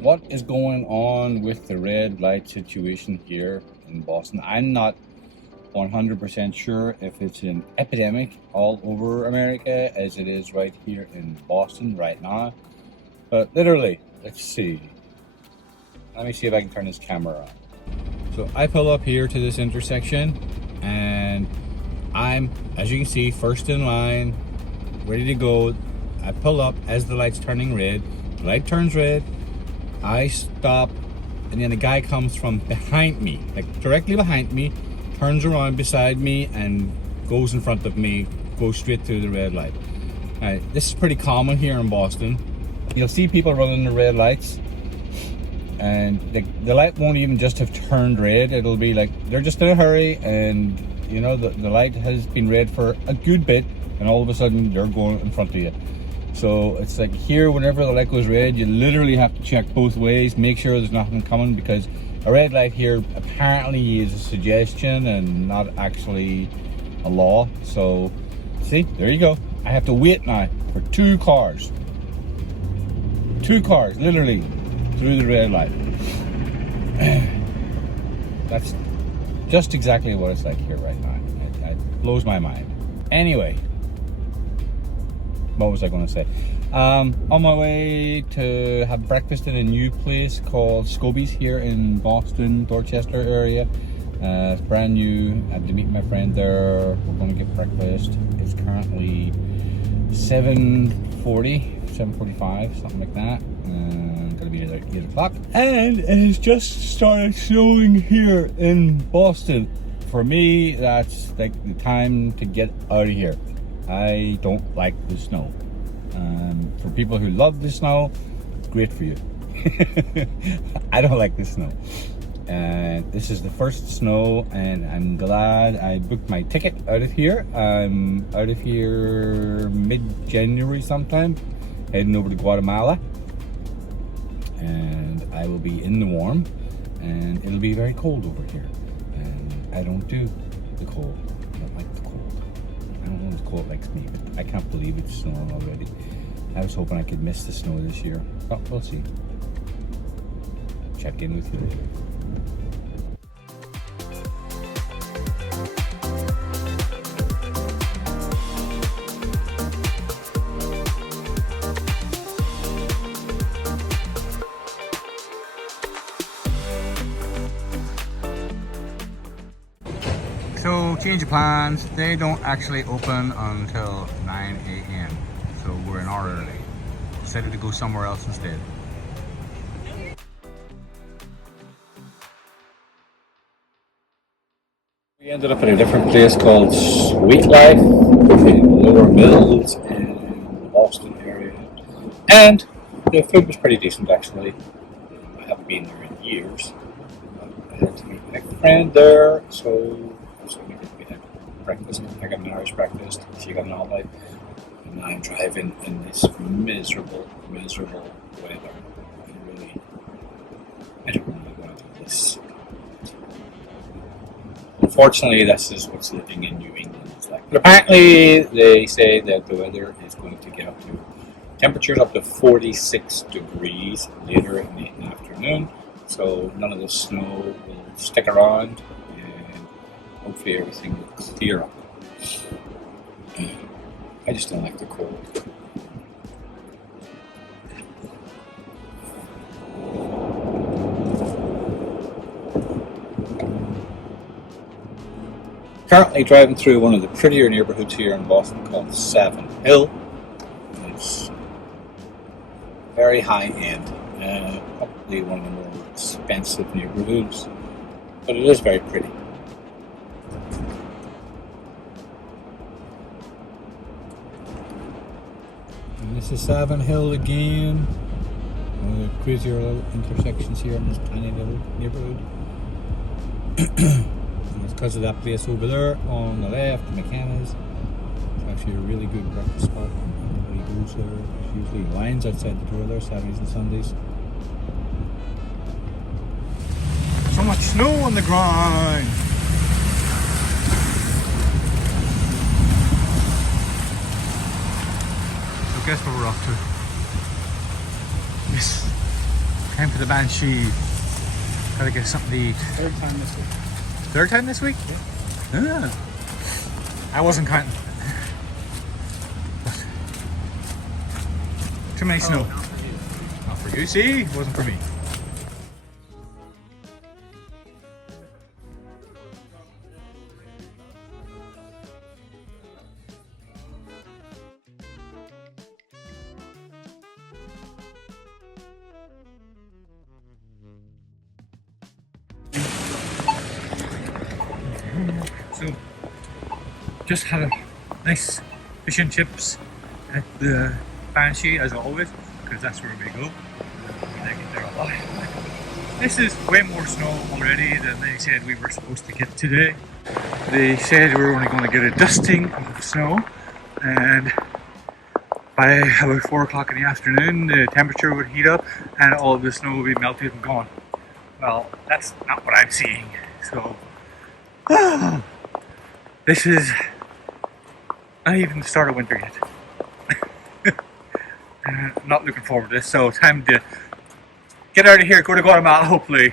what is going on with the red light situation here in Boston? I'm not 100% sure if it's an epidemic all over America as it is right here in Boston right now. But literally, let's see. Let me see if I can turn this camera on. So I pull up here to this intersection and I'm, as you can see, first in line, ready to go. I pull up as the light's turning red. The light turns red. I stop, and then a guy comes from behind me, like directly behind me, turns around beside me and goes in front of me, goes straight through the red light. This is pretty common here in Boston. You'll see people running the red lights and the light won't even just have turned red. It'll be like they're just in a hurry and you know the light has been red for a good bit and all of a sudden they're going in front of you. So it's like here, whenever the light goes red, you literally have to check both ways, make sure there's nothing coming, because a red light here apparently is a suggestion and not actually a law. So see, there you go. I have to wait now for two cars literally through the red light. That's just exactly what it's like here right now. It blows my mind. Anyway, what was I going to say? On my way to have breakfast in a new place called Scoby's here in Boston, Dorchester area. It's brand new. I had to meet my friend there. We're going to get breakfast. It's currently 7:45, something like that. Going to be at 8 o'clock. And it has just started snowing here in Boston. For me, that's like the time to get out of here. I don't like the snow. For people who love the snow, it's great for you. I don't like the snow. This is the first snow and I'm glad I booked my ticket out of here. I'm out of here mid-January sometime, heading over to Guatemala. And I will be in the warm and it'll be very cold over here. And I don't do the cold. I don't like the cold. I don't know if the cold likes me, but I can't believe it's snowing already. I was hoping I could miss the snow this year, but we'll see. Check in with you later. So, change of plans. They don't actually open until 9 a.m. So we're an hour early. Decided to go somewhere else instead. We ended up at a different place called Relive in Lower Mills in the Boston area. And the food was pretty decent actually. I haven't been there in years. I had to meet my friend there, so we had breakfast. I got an Irish breakfast, she got an omelette. And I'm driving in this miserable weather. I don't really want to do this. Unfortunately, this is what's living in New England is like. But apparently, they say that the weather is going to get up to temperatures up to 46 degrees later in the afternoon. So none of the snow will stick around, and hopefully everything will clear up. I just don't like the cold. Currently driving through one of the prettier neighborhoods here in Boston called Savin Hill. It's very high end, probably one of the more expensive neighborhoods, but it is very pretty. And this is Savin Hill again. One of the crazier little intersections here in this tiny little neighborhood. And it's because of that place over there on the left, McKenna's. It's actually a really good breakfast spot. Everybody goes there. There's usually lines outside the door there, Saturdays and Sundays. So much snow on the ground! So guess what we're off to? This Time for the Banshee. Gotta get something to eat. Third time this week. Third time this week? Yeah. Ah. I wasn't counting. Too many snow. Not for you. Not for you, see? It wasn't for me. So, just had a nice fish and chips at the Banshee as always, because that's where we go. When I get there a lot. This is way more snow already than they said we were supposed to get today. They said we were only going to get a dusting of snow, and by about 4 o'clock in the afternoon the temperature would heat up and all of the snow would be melted and gone. Well, that's not what I'm seeing. So this is not even the start of winter yet. Not looking forward to this, so time to get out of here, go to Guatemala hopefully.